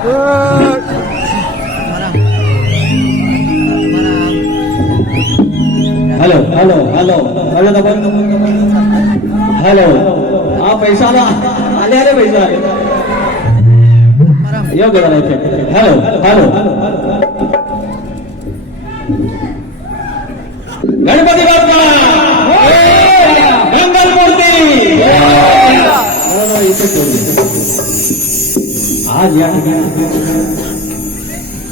Hello hello hello hello hello हा पैसा आला आले आले पैसा आले योग्य झाला हॅलो हॅलो गणपती बाप्पा मंगल मूर्ती आज या ठिकाणी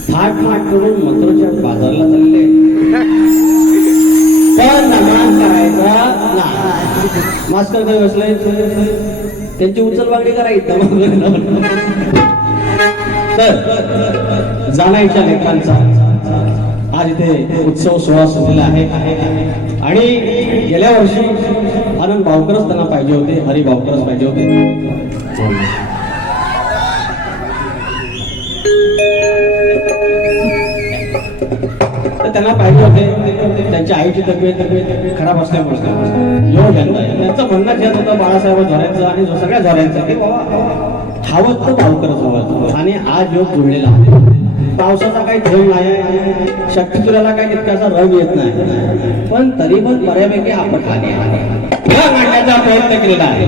थाट माट करून मथुरेच्या बाजारला चालले पण नमान करायचा नाही मास्कर काही बसले त्यांची उचल वागणी करायचं तर जाणायच्या लेखांचा आज इथे उत्सव सोहळा सुरलेला आहे आणि गेल्या वर्षी आनंद भावकरच त्यांना पाहिजे होते हरी भावकरच पाहिजे होते तर त्यांना पाहिजे होते त्यांच्या आईची तब्येत खराब असल्यामुळे योग त्यांचं म्हणणं घेत होतं बाळासाहेब झोऱ्यांचं आणि सगळ्या झोऱ्यांचं की बाबा हवं तर भावकरच हवं आणि आज योग जुळलेला आहे पावसाचा काही थेंब नाही शक्ती तुला काही तितकाचा रंग येत नाही पण तरी पण बऱ्यापैकी आपण आले मांडण्याचा प्रयत्न केलेला आहे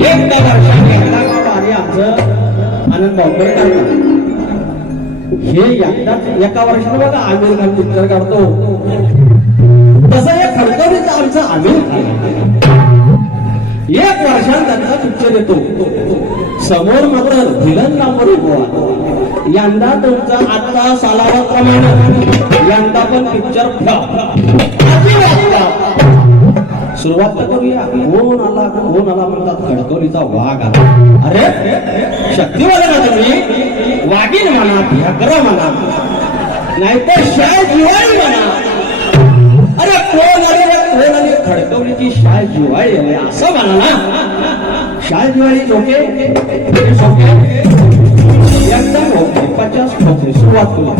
एक वर्षाने आमचं आनंद भावकर करतात हे एकदाच एका वर्षाने बघा आमिर खान पिक्चर काढतो तसं हे खडकवलीचं आमचं आमिर खान एक वर्षात त्यांचा पिक्चर येतो समोर मात्र व्हिलन नांबर उभा यंदा तुमचा आता सालावाप्रमाणे यंदा पण पिक्चर सुरुवात तर करूया कोण आला म्हणतात खडकवलीचा वाघ आला अरे शक्तिवाला ना तुम्ही वाघीण म्हणा भ्याग्र म्हणा नाहीतर शाय जिवाळी म्हणा अरे कोण आले खडकवलीची शाय जिवाळी आले असं म्हणा ना शाय जिवाळी झोके एकदम होते 50 होते सुरुवात करू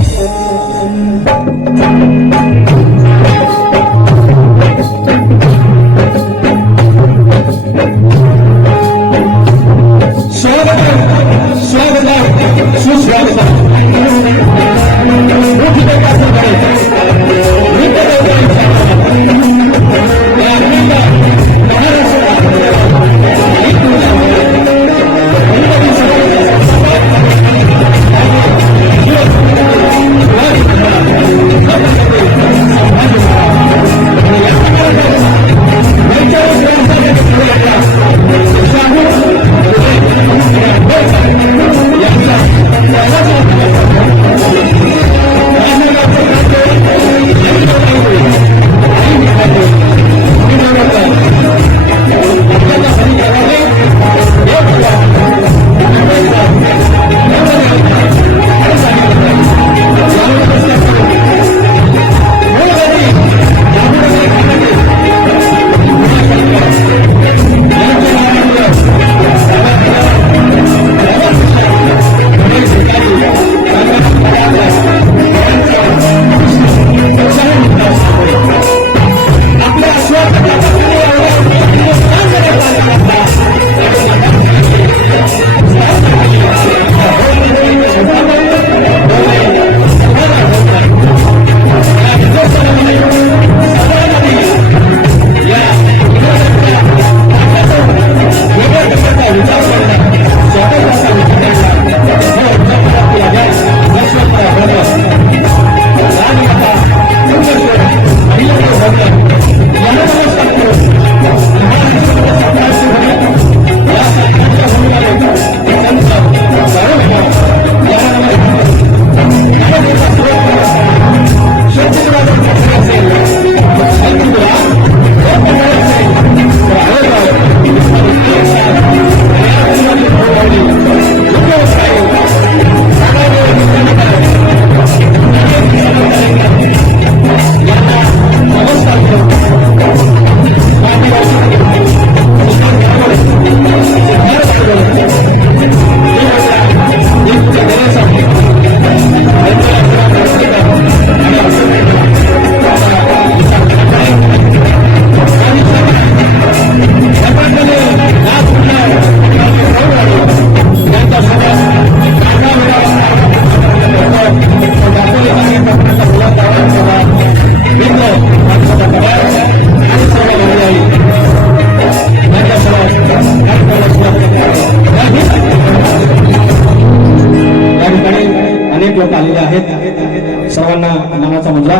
सर्वांना मनाचा मुद्रा.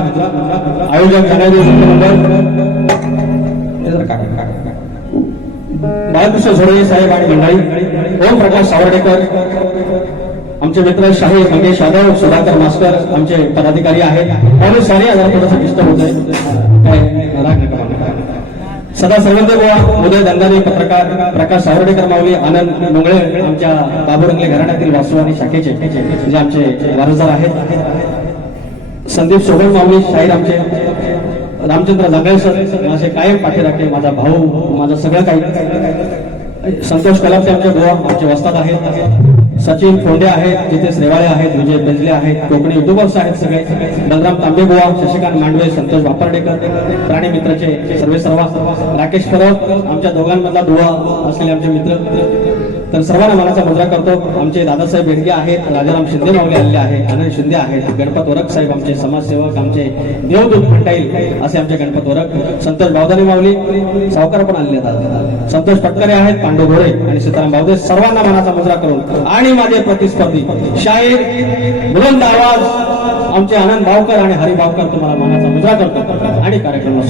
आयोजक धनाजी बाळकृष्ण झोडे साहेब आणि मंडळी, ओम प्रकाश सावर्डेकर, आमचे मित्र शाही मंगेश यादव, सुधाकर मास्कर, आमचे पदाधिकारी आहेत. आणि सारी आजार थोडंसं डिस्टर्ब होत आहे. सदा सर्वंदे गोवा, उदय दंदानी पत्रकार, प्रकाश सावर्डेकर माऊली, आनंद मुंगळे, आमच्या बाबुरंगले घराण्यातील वासू आणि शाखेचे जे आमचे वारसदार आहेत. संदीप सोबन माऊली, शाहीर आमचे रामचंद्र जांगळे सर, माझे कायम पाठीराखे, माझा भाऊ, माझं सगळं काही. संतोष कलापचे आमचे गोवा, आमचे वस्ताद आहेत. सचिन फोंडे आहेत, जितेश रेवाळे आहेत, विजय पेंजले आहेत, कोकणी युट्यूबर्स आहेत सगळे. बलराम तांबे गोवा, शशिकांत मांडवे, संतोष वापर्डेकर, प्राणी मित्राचे सर्वा, राकेश परब, आमच्या दोघांमधला दुवा असलेले आमचे मित्र. तर सर्वांना मनाचा मुद्रा करतो. आमचे दादासाहेब बेडगे आहेत, राजाराम शिंदे माऊली आलेले आहेत, आनंद शिंदे आहेत, गणपत वरक साहेब आमचे समाजसेवक, आमचे देवदूत म्हणता येईल असे आमचे गणपत वरक, संतोष बावदानी माऊली, सावकार पण आलेले आहेत, संतोष पटकरे आहेत, पांडू घोडे आणि सीताराम बावदे. सर्वांना मनाचा मुद्रा करून आणि माझे प्रतिस्पर्धी शाहीर बुलंद आवाज आमचे आनंद भावकर आणि हरी भावकर तुम्हाला मनाचा मुद्रा करतो आणि कार्यक्रम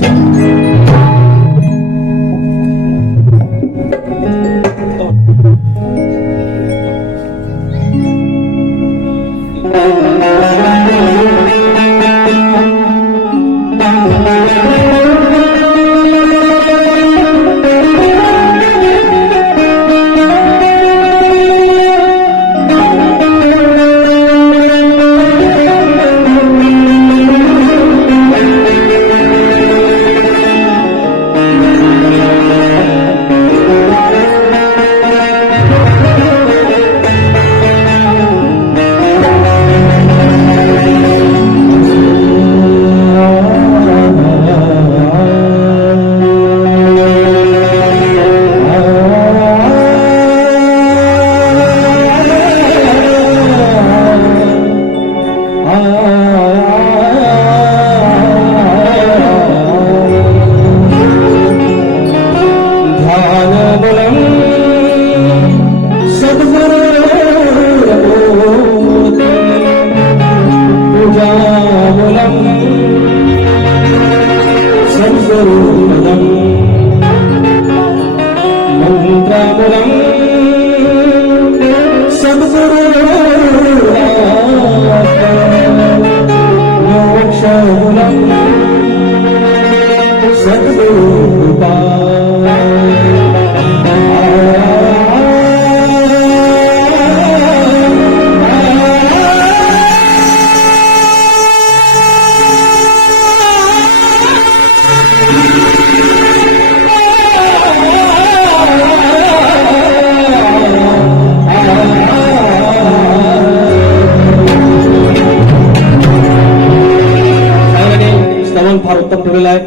फार उत्तम ठेवलेलं आहे.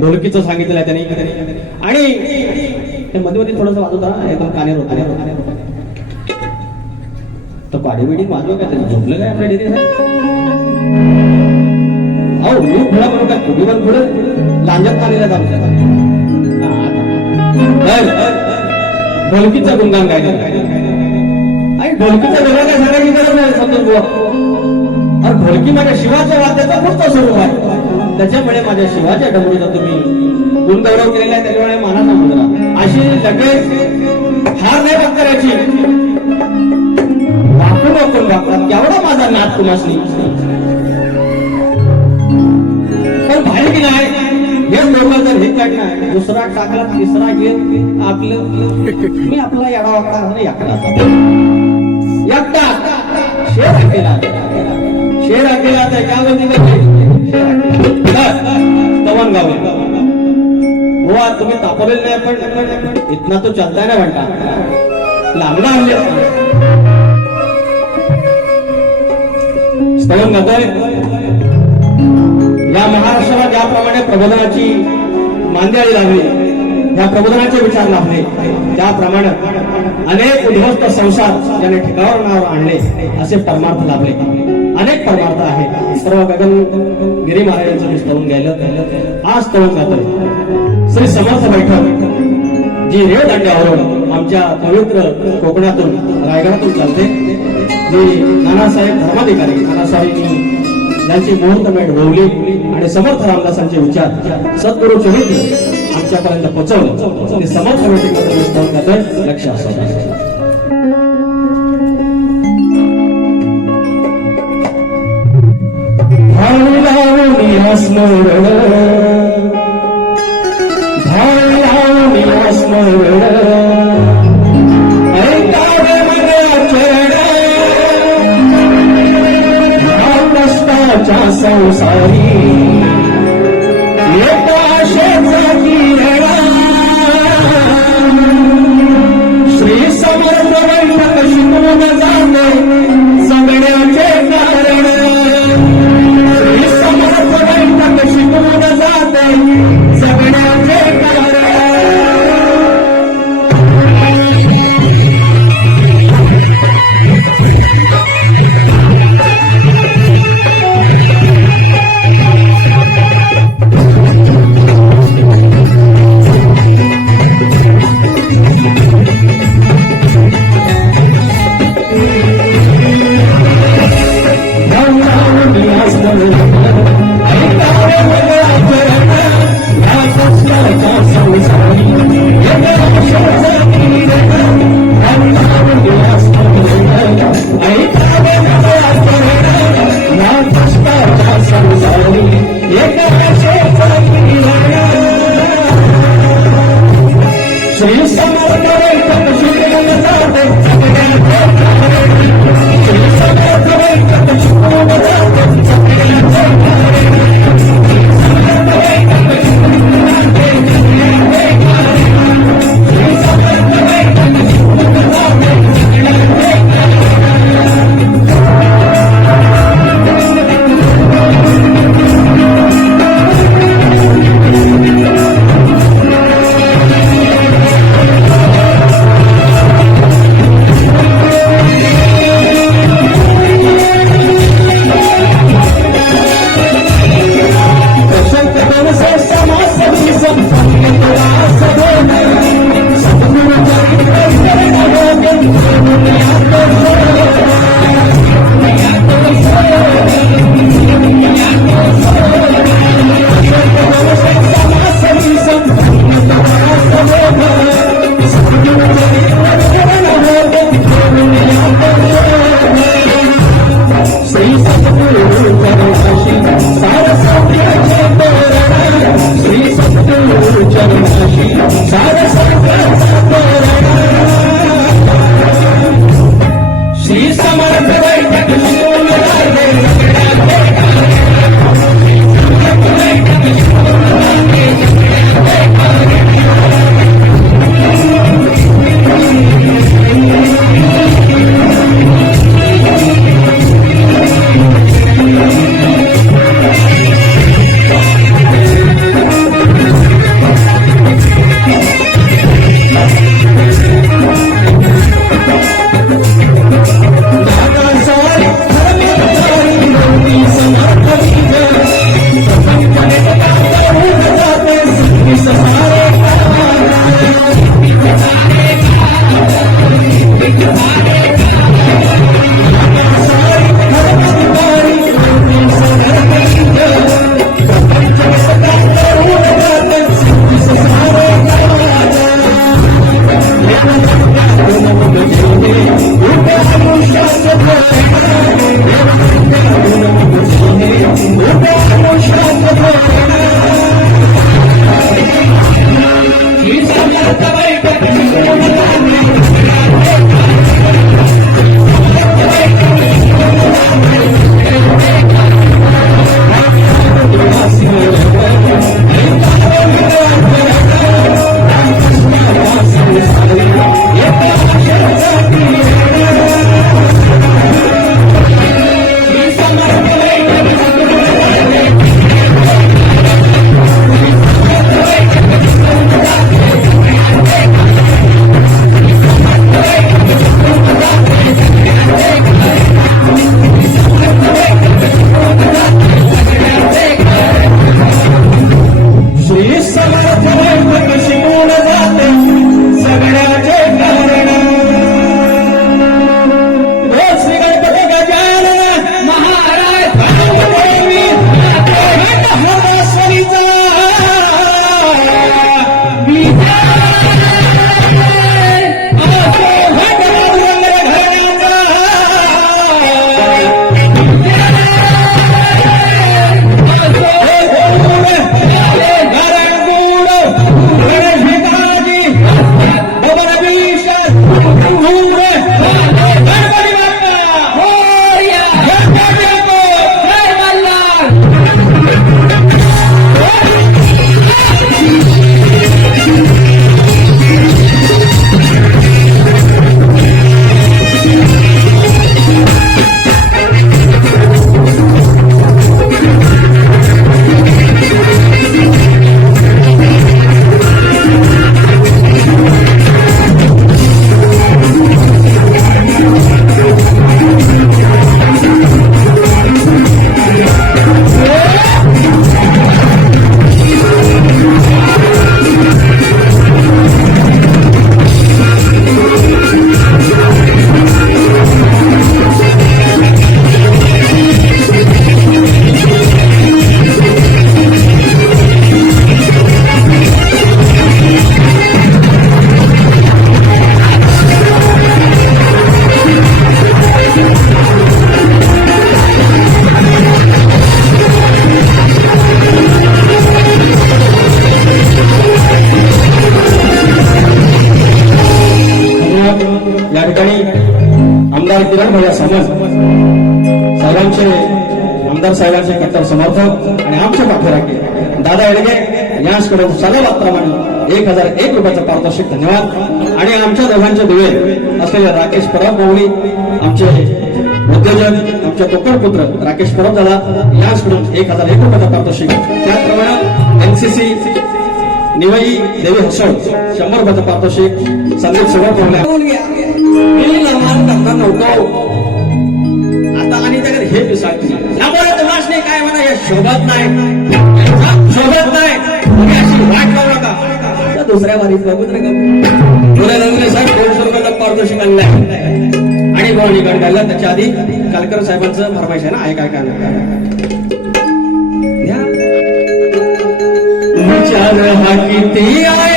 ढोलकीचं सांगितलेलं आहे त्यांनी आणि ते मध्ये मध्ये थोडंसं वाजवता एकदम कानेर होता. तर काडी बिडी वाजव काय त्याचं झोपलं काय आपल्या डेरी अहो मी पुढा म्हणून काय पुढी पण पुढे लांजत आलेला ढोलकीचं गुणगान गायलं आणि ढोलकीचं वेगळं काय सांगायची गरज नाही. संतोष बुवा ढोलकी माझ्या शिवाच्या वाद्याचा पुढचा स्वरूप आहे. त्याच्यामुळे माझ्या शिवाच्या डमरूचा तुम्ही गुणगौरव केलेला आहे. त्याच्यामुळे मानाचा मुद्रा अशी लगेच हार नाही करायची. वाकून वाकून वागतात केवढा माझा नाद कुणासनी पण भारी की नाही. हे लोक जर हे काढणार दुसरा टाकला तिसरा घेत आपलं मी आपला येडा वागता एकटा शेर केला तर त्यावरती तवन गाव हो तुम्ही तापवलेलं नाही पण इतना तो चलताय ना म्हणता लांबला आणले स्तवन गातोय. या महाराष्ट्राला ज्याप्रमाणे प्रबोधनाची मांदियाळी लागली, या प्रबोधनाचे विचार लाभले, त्याप्रमाणे अनेक उद्ध्वस्त संसार ज्याने ठिकाणावर नाव आणले असे परमार्थ लाभले. अनेक परमार्थ आहेत. सर्व गगनगिरी महाराजांचं मी स्तवन गायलं. आज स्तवन गातोय श्री समर्थ बैठक जी रेव दांड्यावरून आमच्या पवित्र कोकणातून रायगडातून चालते. जी नानासाहेब धर्माधिकारी नानासाहेब यांची मुहूर्तमेढ होवली आणि समर्थ रामदासांचे विचार सद्गुरु चरित्र आमच्यापर्यंत पोहोचवले. ते समर्थ मीटिंगमध्ये विस्तार करतोय, लक्ष असं. स्मरण धावला स्मरण ऐकावे कष्टाच्या संसारी एका आशेचा किरणा श्री समर्थ बैठक शिकवून जाते सगळ्याचे कारण. श्री समर्थ बैठक शिकवून जाते सगळ्याचे कारण. श्री समर्थ बैठक शिकवून जाते सगळ्यांचे कारण. श्री समर्थ बैठक शिकवून जाते सगळ्यांचे कारण. समर्थ बैठक शिकवून जाते सगळ्यांचे कारण. श्री समर्थ बैठक शिकवून जाते सगळ्यांचे दादा साहेब साहेबांचे आमदार साहेबांचे कट्टर समर्थक आणि आमचे पाठीराखे दादा येडगे यांच्याकडून सगळ्या बातम्याप्रमाणे 1001 रुपयाचं पारितोषिक धन्यवाद. आणि आमच्या दोघांचे दिवे असलेले राकेश परब माऊली आमचे उद्योजक आमच्या कोकण पुत्र राकेश परब दादा यांच्याकडून 1001 रुपयाचं पारितोषिक. त्याचप्रमाणे एनसीसी निवई देवी हसळ 100 रुपयाचं पारितोषिक. संदीप सगळं नव्हतो आता आणि त्याकडे हे पिसाळती त्यामुळे तुम्हाला नाही काय म्हणा हे शोभत नाही शोभत नाही अशी वाट लावू नका. त्या दुसऱ्या वारीत बघून रे साहेब 200 रुपयाचा पारितोषिक आणलाय आणि गोळणी काढला. त्याच्या आधी कालकर साहेबांचं फरमाईश आहे ना ऐका काय विचार हा किती आहे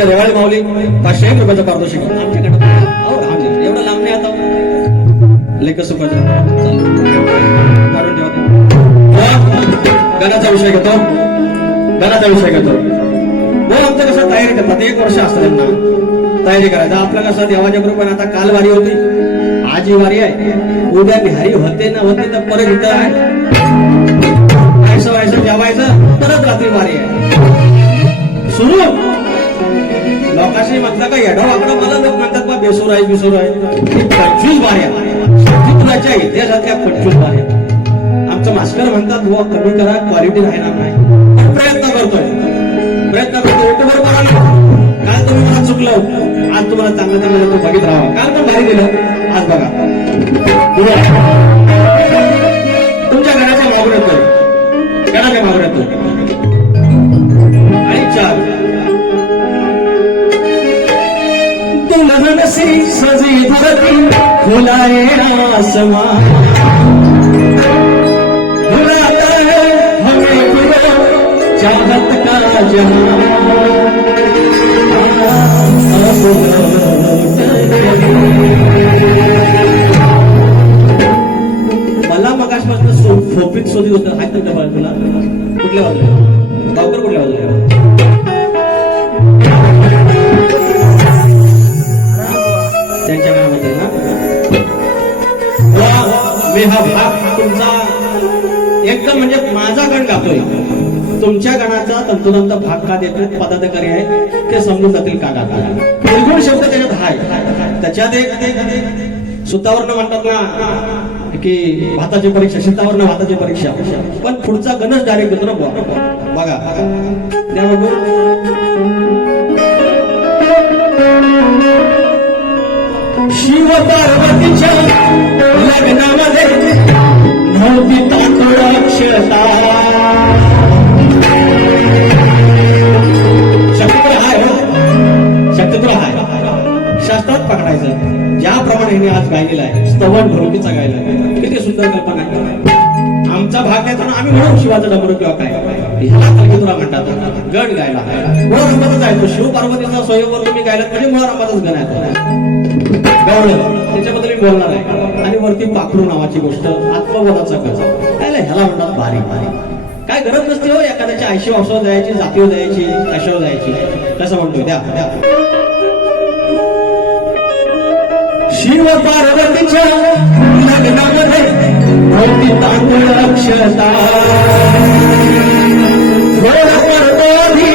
रेवाळी माऊली 501 रुपयाचं पारितोषिक आमच्याकडे एवढं लांब नाही आता लेख सुखाचं काढून ठेवा. गणाचा विषय घेतो गणाचा विषय घेतो. हो आमचं कसं तयारी करतात 1 वर्ष असतं त्यांना तयारी करायचं. आपलं कसं देवाच्या कृपेने आता काल वारी होती आज ही वारी आहे उद्या बिहारी होते ना होते तर परत इथं आहे व्हायचं जेवायचं परत रात्री वारी आहे सुरू. लोकांशी म्हटलं का येडा वाकडा मला लोक म्हणतात बा बेसूर आहे बिसूर आहे 25 वाऱ्या चित्राच्या इतिहासातल्या 25 वाऱ्या. आमचं मास्टर म्हणतात बुवा कमी करा क्वालिटी राहणार नाही पण प्रयत्न करतोय युट्यूबवर बघा काल तुम्ही मला चुकलं आज तुम्हाला चांगलं चांगलं बघित राहावं. काल पण भारी दिलं आज बघा तुमच्या घराच्या मागून येतोय घराच्या मागून येतोय. आणि 4 दुल्हन सजी धरती खुलाए आसमान बुलाता है हमें खुदा चाहत का जहां. मला मगासपासून फोपीत शोधित होतं हाय तुमच्या बाजूला कुठल्या बाजूला बावकर कुठल्या बाजूला त्यांच्या गावामध्ये ना मी हा भाग तुमचा एकदम म्हणजे माझा गण गातोय तुमच्या गणाचा तंतोतंत भाग का देतोय पदाधिकारी आहे ते समजून जातील का गाता. निर्गुण शब्द त्याच्यात हाय त्याच्यात एक सुतावरनं म्हणतात ना की भाताची परीक्षा शेतावरनं भाताची परीक्षा पण पुढचा गणच डायरेक्ट देतो ना बघा त्या शिव पार्वतीच्या लग्नामध्ये नव्हती तांदूळाक्षता शक्तिपुर हाय शास्त्रात पकडायचं ज्याप्रमाणे हिने आज गायलेला आहे स्तवन भरवतीचा गायला आहे किती सुंदर कल्पना आहे. आमचा भाग आहे म्हणून आम्ही म्हणू शिवाचा डमरू किंवा काय ह्याला कल्पितुरा म्हणतात गण गायला मुळा रंगाचाच आहे तो शिव पार्वतीचा स्वयंवर तुम्ही गायलात म्हणजे मुळा रंगाचाच गण आहे गावलं त्याच्याबद्दल मी बोलणार आहे. आणि वरती पाखरू नावाची गोष्ट आत्मबोधाचा गज ह्याला म्हणतात भारी भारी काय गरज नसते हो एखाद्याच्या 80 वर्षावर जायची जातीवर जायची कशावर जायची कसं म्हणतोय त्या शिव पार्वतीच्या लग्नामध्ये होती तांदूळाक्षता थोडा पर्वधी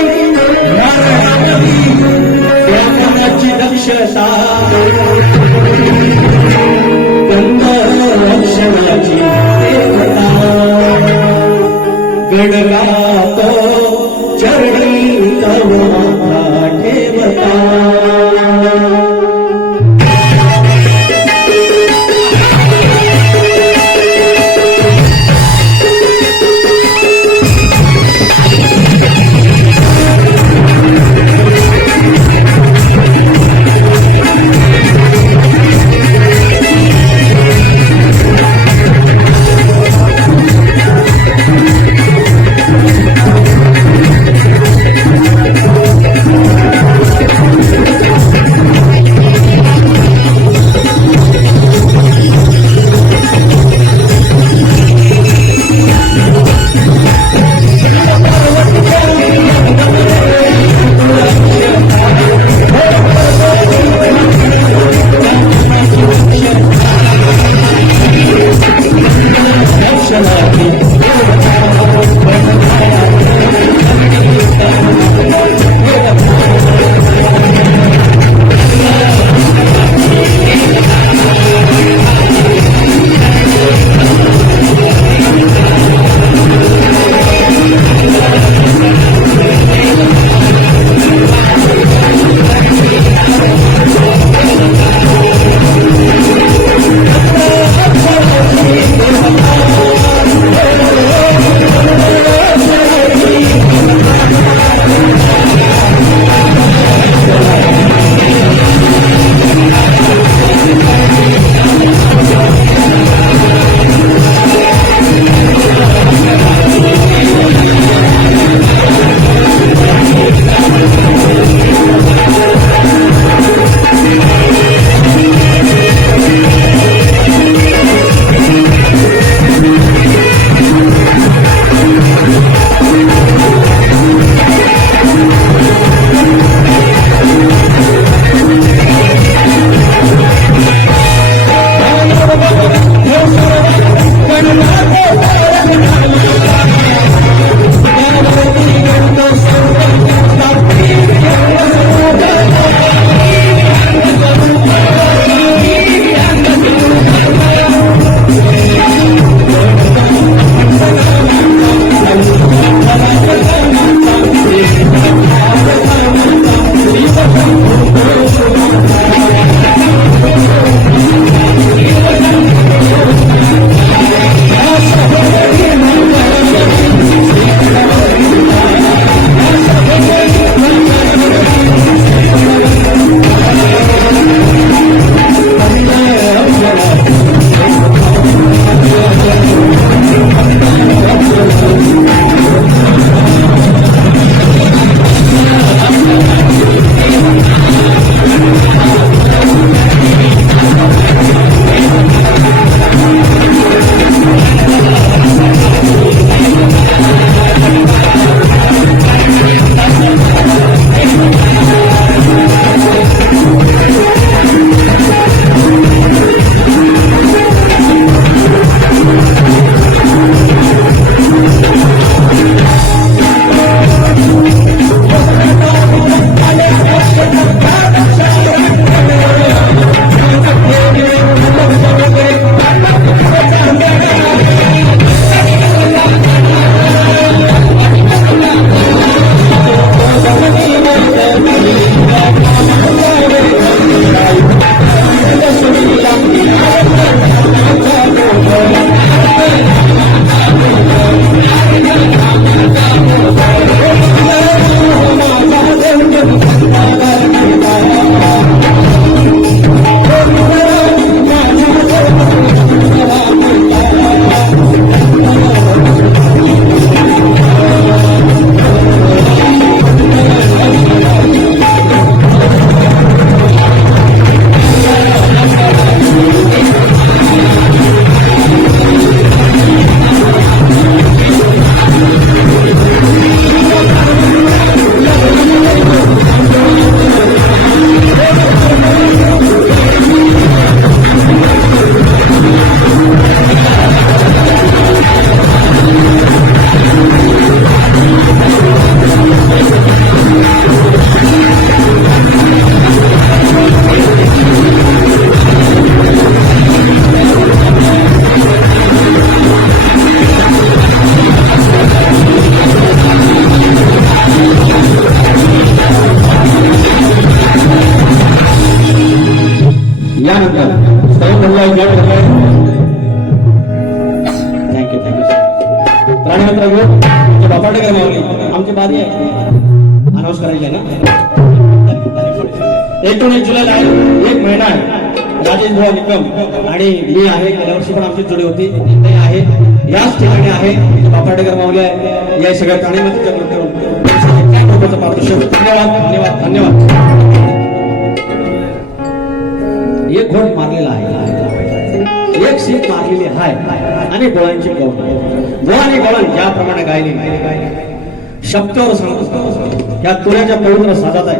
पवित्र घेऊन आमचे बापाटेकर माऊली आमची बारी आहे अनाऊन्स करायची आहे ना. 19 जुलैला आहे, एक महिना आहे. राजेश भाऊ निकम आणि मी आहे, गेल्या वर्षी पण आमची जोडी होती, ते आहे याच ठिकाणी आहे. बापाटेकर माऊली आहे. या सगळ्या प्राणीमध्ये पारितोषिक. धन्यवाद धन्यवाद धन्यवाद. एक घोट मारलेला आहे, एक सीट मारलेली आहे आणि डोळ्यांची गवळ आणि गवळण ज्याप्रमाणे गायली शब्दावर सांगतो या तुऱ्याच्या पवित्र साजात आहे.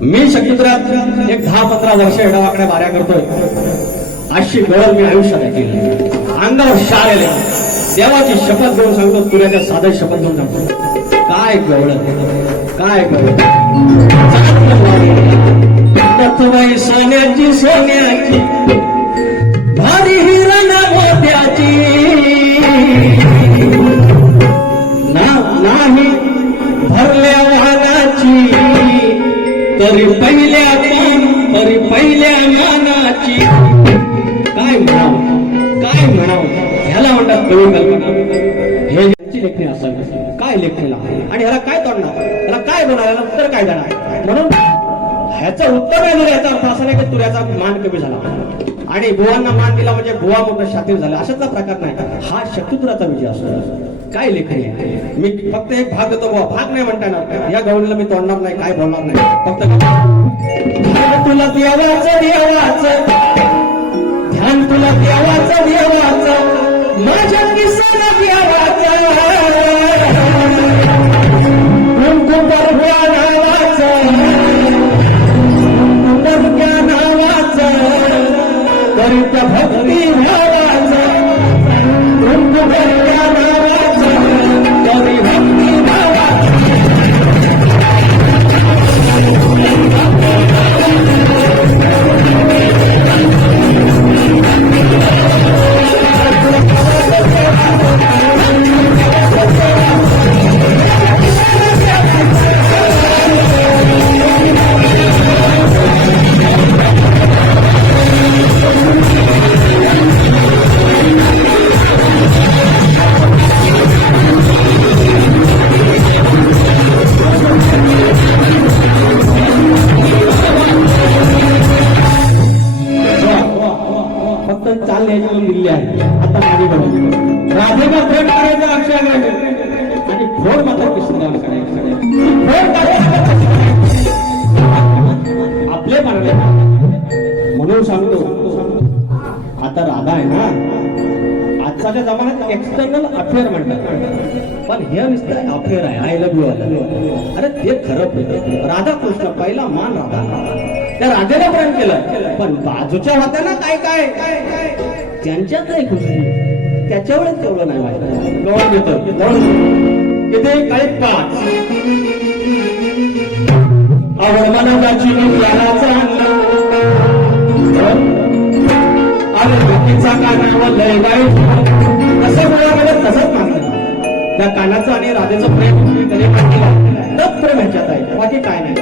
मी शक्यतुऱ्यात एक 10-15 वर्ष एडावाकड्या बाऱ्या करतोय. अशी गवळ मी आयुष्यात ऐकली, अंगावर शाळ आले. देवाची शपथ घेऊन सांगतो, तुऱ्याच्या साधा शपथ घेऊन सांगतो, काय गवळ काय गवळ. नथबाई सोन्याची सोन्याची भारी हिरण मोत्याची नाही भरल्या वाहनाची तरी पहिल्या मानाची. काय म्हणावं ह्याला म्हणतात कवी कल्पना. हे यांची लेखणी असावी. काय लेखणीला आणि ह्याला काय तोडणार, ह्याला काय बोलणार, ह्याला उत्तर काय देणार. म्हणून ह्याचं उत्तर आहे म्हणजे याचा अर्थ असा नाही की तुऱ्याचा मान कमी झाला आणि बुवांना मान दिला म्हणजे बुवा मोठा शातीर झाला, अशातला प्रकार नाही. हा शक्तितुराचा विजय असतो. काय लेखणी मी फक्त एक भाग देतो, बुवा भाग नाही म्हणता येणार. या गवळीला मी तोडणार नाही, काय बोलणार नाही. फक्त तुला देवाचं ध्यान, तुला देवाचं माझ्या किसाला देवाचं भक्ती भावाचं तरी भक्ती दिल्ली आहे. आता मागे बघा राधेला भेट करायचं लक्षात आणि घोर मात्र कृष्णगाव करायचं. आपले मानले म्हणून सांगतो. आता राधा आहे ना, आजच्या जमान्यात एक्सटर्नल अफेअर म्हणतात, पण हे नुसतं अफेअर आहे. I love you. अरे ते खरं होतं. राधा कृष्ण पहिला मान राधा, त्या राधेला प्रेम केलं, पण बाजूच्या होत्या ना काय काय त्यांच्यात नाही खुशी, त्याच्यावरच तेवढं नाही माहिती. गवळ देतो किती काही 5 आवड मनाची ज्ञानाचा अरे बाकीचा कानावर लय वाईट असं बोलायला तसंच मानलं. त्या कानाचं आणि राधेचं प्रेम कधी केलं तर प्रेम ह्याच्यात आहे, बाकी काय नाही.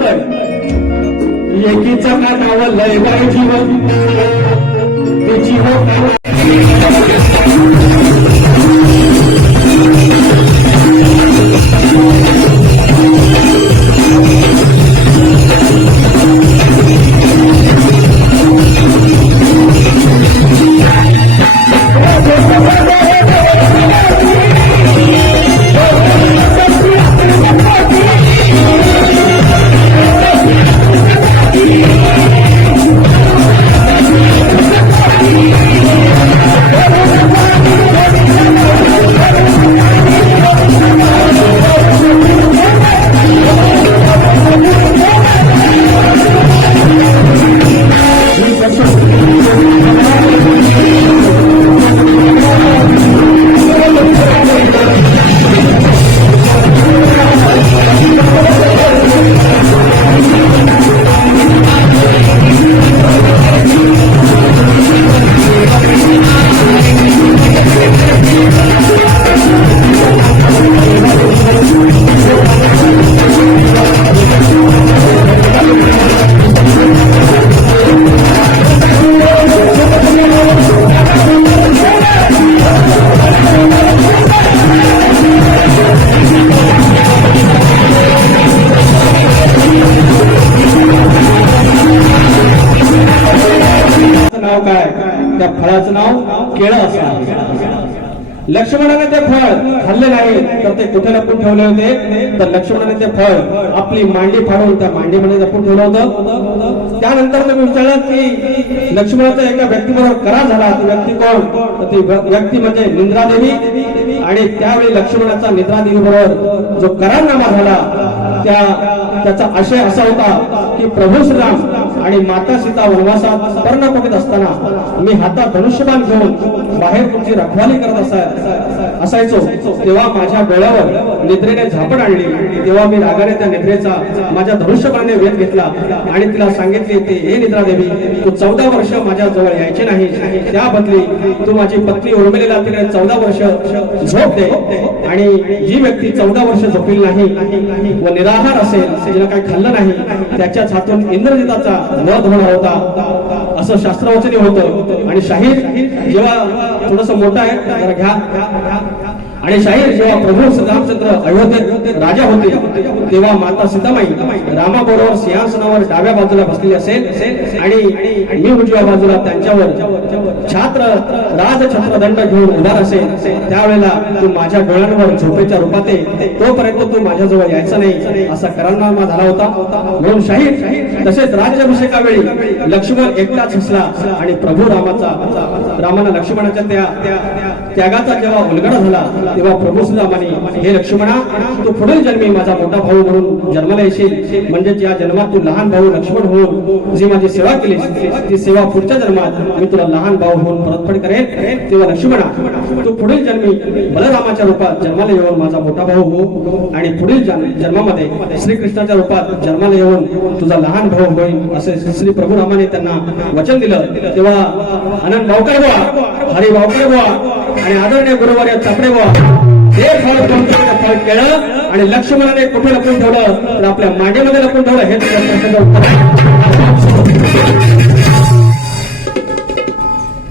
पण एकीचा कानावर लय वाईट जीवन त्या फळाचं नाव केळं असं आहे. लक्ष्मणाने ते फळ खाल्ले नाही तर ते कुठे लपून ठेवले होते, तर लक्ष्मणाने ते फळ आपली मांडी फाडून त्या मांडीमध्ये लपून ठेवलं होतं. त्यानंतर तुम्ही विचारलात की लक्ष्मणाचा एका व्यक्तीबरोबर करार झाला. ती व्यक्ती कोण? तर ती व्यक्ती म्हणजे निद्रादेवी. आणि त्यावेळी लक्ष्मणाचा निद्रादेवी बरोबर जो करारनामा झाला त्याचा आशय असा होता की प्रभू श्रीराम आणि माता सीता वनवासात पर्णकुटीत असताना मी हातात धनुष्यबाण घेऊन बाहेर तुमची रखवाली करत असायचो, तेव्हा माझ्या डोळ्यावर निद्रेने झापड आणली. तेव्हा मी रागाने त्या निद्रेचा माझ्या धनुष्यबाणाने वेध घेतला आणि तिला सांगितले ते हे निद्रा देवी, तू 14 वर्ष माझ्या जवळ यायचे नाही, त्या बदली तू माझी पत्नी उर्मिलेला तिकडे 14 वर्ष झोप दे. आणि जी व्यक्ती 14 वर्ष झोपली नाही व निराहार असेल, जिला काही खाल्लं नाही, त्याच्याच हातून इंद्रजिताचा वध होणार होता असं शास्त्रवचनी होतं. आणि शाहीर जेव्हा थोडस मोठा आहे जरा घ्या. आणि शाहीर जेव्हा प्रभू रामचंद्र अयोध्येत राजा होते तेव्हा माता सीतामाई रामाबरोबर सिंहासनावर डाव्या बाजूला बसलेली असेल आणि मी उजव्या बाजूला त्यांच्यावर छात्र राजछत्रदंड घेऊन उभा असेल. त्यावेळेला तू माझ्या डोळ्यांवर झोपेच्या रूपात तोपर्यंत तू माझ्याजवळ यायचा नाही असा करारनामा झाला होता. म्हणून शाहीर तसेच राज्याभिषेकावेळी लक्ष्मण एकटाच हसला आणि प्रभू रामानं लक्ष्मणाच्या त्या त्यागाचा जेव्हा उलगडा झाला तेव्हा प्रभू श्रीरामाने हे लक्ष्मणा, तू पुढील जन्मी माझा मोठा भाऊ म्हणून जन्माला येशील, म्हणजे या जन्मात तू लहान भाऊ लक्ष्मण होऊन जी माझी सेवा केलीस ती सेवा पुढच्या जन्मात मी तुला लहान भाऊ होऊन परतफेड करेन. तेव्हा लक्ष्मणा, तू पुढील जन्मी बलरामाच्या रूपात जन्माला येऊन माझा मोठा भाऊ हो आणि पुढील जन्मामध्ये श्रीकृष्णाच्या रूपात जन्माला येऊन तुझा लहान भाऊ होईल असे श्री प्रभू रामाने त्यांना वचन दिलं. तेव्हा आनंद भाऊकडे बुवा, हरी भाऊकडे बुवा आणि आदरणीय गुरुवार्य चापडे बुवा हे फळ फळ केलं. आणि लक्ष्मणाने कुठे लपून ठेवलं तर आपल्या मांडीमध्ये लपून ठेवलं. हे प्रश्नाचं उत्तर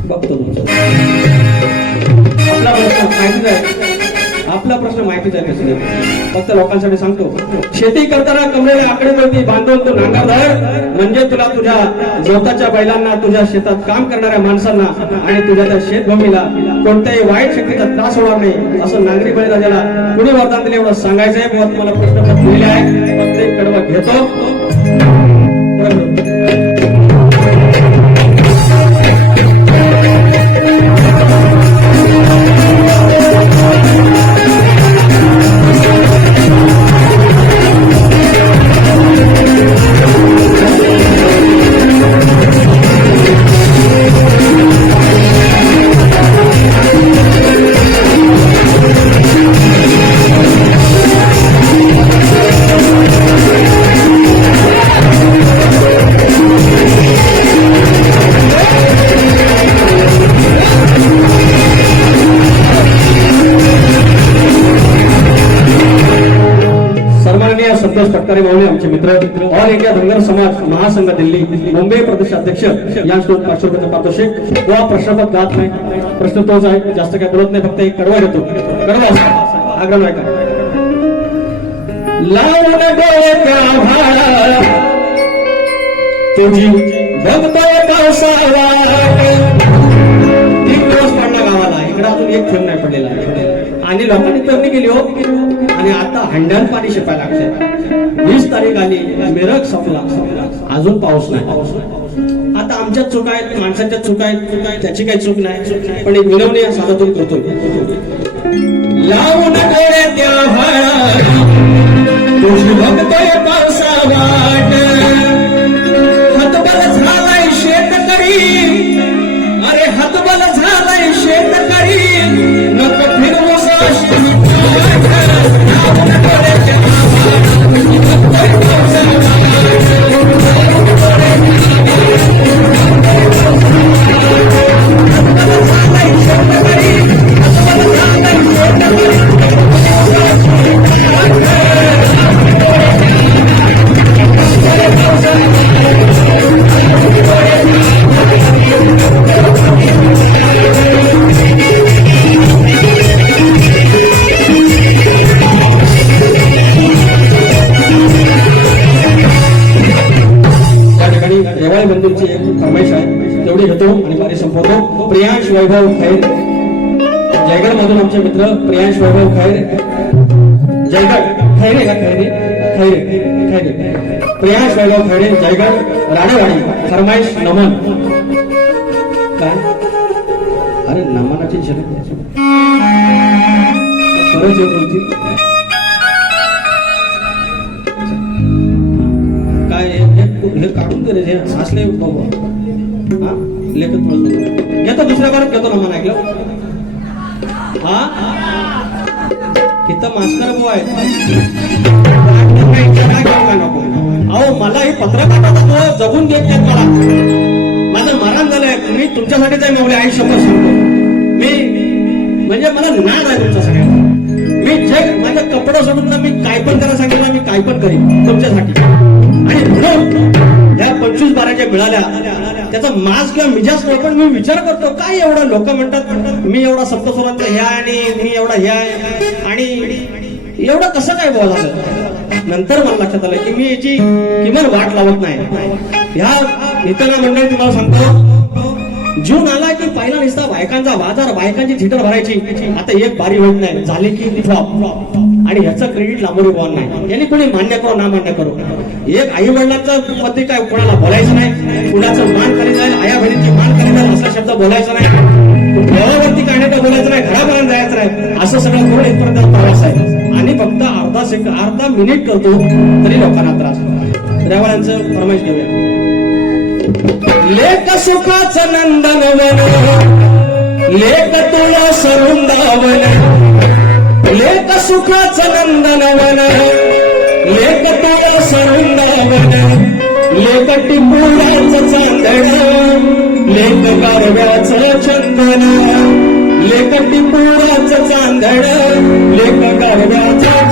बघतो आपला प्रश्न माहितीच आहे कसली, फक्त लोकांसाठी सांगतो. शेती करताना कमरेला आकडेवरती बांधून तू नांगर म्हणजे तुला तुझ्या जोताच्या बैलांना, तुझ्या शेतात काम करणाऱ्या माणसांना आणि तुझ्या त्या शेतभूमीला कोणत्याही वाईट शक्तीचा त्रास होणार नाही असं नांगरी बळीराजाला कुणी वरदान दिले एवढं सांगायचंय. मग तुम्हाला प्रश्न लिहिले आहे, प्रत्येक कडवं घेतो. संतोष पटकारे मावळे आमचे मित्र, ऑल इंडिया धनगर समाज महासंघ दिल्ली मुंबई प्रदेश अध्यक्ष यांच्याकडून 500 रुपयाचा पारितोषिक. व प्रश्नपद गात नाही, प्रश्न तोच आहे, जास्त काय बोलत नाही, फक्त एक कडवा घेतो. कडवा आग्रह नाही का लावून डोक्या भाळा तुझी बघतोय पावसाळा. 3 दिवस पडला गावाला, इकडे अजून एक थेंब नाही पडलेला आणि लोकांनी पेरणी केली हो. आणि आता हंड्यात पाणी शिपायला लागतंय. 20 तारीख आली, मेरक संपला, अजून पाऊस नाही. आता आमच्या चुका आहेत, माणसाच्या चुका आहेत, त्याची काही चूक नाही, पण एक विनवणी या साधातून करतो. लावून डोळ्याच्या भाळा तुझी बघतोय पावसा वाट, हातबल झालाय शेतकरी, अरे हातबल झालाय शेतकरी, नको फिरवू साशी तेवढे घेतो आणि बारी संपवतो. प्रियांश वैभव खैर जयगड मधून आमचे मित्र प्रियांश वैभव खैर जयगड खैरे का खैरे खैरे खैरे प्रियांश वैभव खैरे जयगड राणेवाडी फरमाईश नमन. काय अरे नमनाची शर्यत खरंच आहे तुमची काय हे काढून दे रे असले बाबा हा लेखक तुला घेतो दुसऱ्या बारात घेतो नमन ऐकलं हा इथं मास्टर बुवा आहे नको अहो मला हे पत्र पाठवतो जगून घेत नाही मला माझं मरण झालंय मी तुमच्यासाठीच आहे मी आयुष्यभर सांगतो मी म्हणजे मला नाद आहे तुमच्या सगळ्यांना मी जे माझ्या कपडा सोडून मी काय पण करायला सांगितलं मी काय पण करीन तुमच्यासाठी आणि म्हणून या 25 बाराच्या मिळाल्या त्याचा मास किंवा मिजाज नाही पण मी विचार करतो काय एवढं लोक म्हणतात मी एवढा सप्तस्वरांचा ह्या आणि मी एवढा ह्या आणि एवढं कसं काय बोला नंतर मला लक्षात आलं की मी याची किमान वाट लावत नाही. ह्या इथं मंडळी तुम्हाला सांगतो जून आला की पहिला निसता बायकांचा बाजार बायकांची थिटर भरायची आता एक बारी होत नाही झाली की फ्लॉप आणि ह्याचं क्रेडिट लांबोरी बॉल नाही यांनी कोणी मान्य करो ना मान्य करो एक आई वडिलांचं पद्धती काय कोणाला बोलायचं नाही कुणाचं मान करी जाईल आया बहिणीची मान करी जाईल असा शब्द बोलायचा नाही घरावरती काढण्याचं बोलायचं नाही घरापर्यंत जायचं नाही असं सगळं करून इथपर्यंत प्रवास आहे आणि फक्त अर्धा मिनिट करतो तरी लोकांना त्रास होतो. रेवाळ्यांचं फरमाईश घेऊया. लेक सुखाचं नंदनवन लेक तुला सरुंदावन लेक सुखाचं नंदनवन लेक तुला सरुंदावन लेक टिपुराचं चांदण लेक गारव्याचं चंदन लेक टिपुराचं चांदण लेक गारव्याचं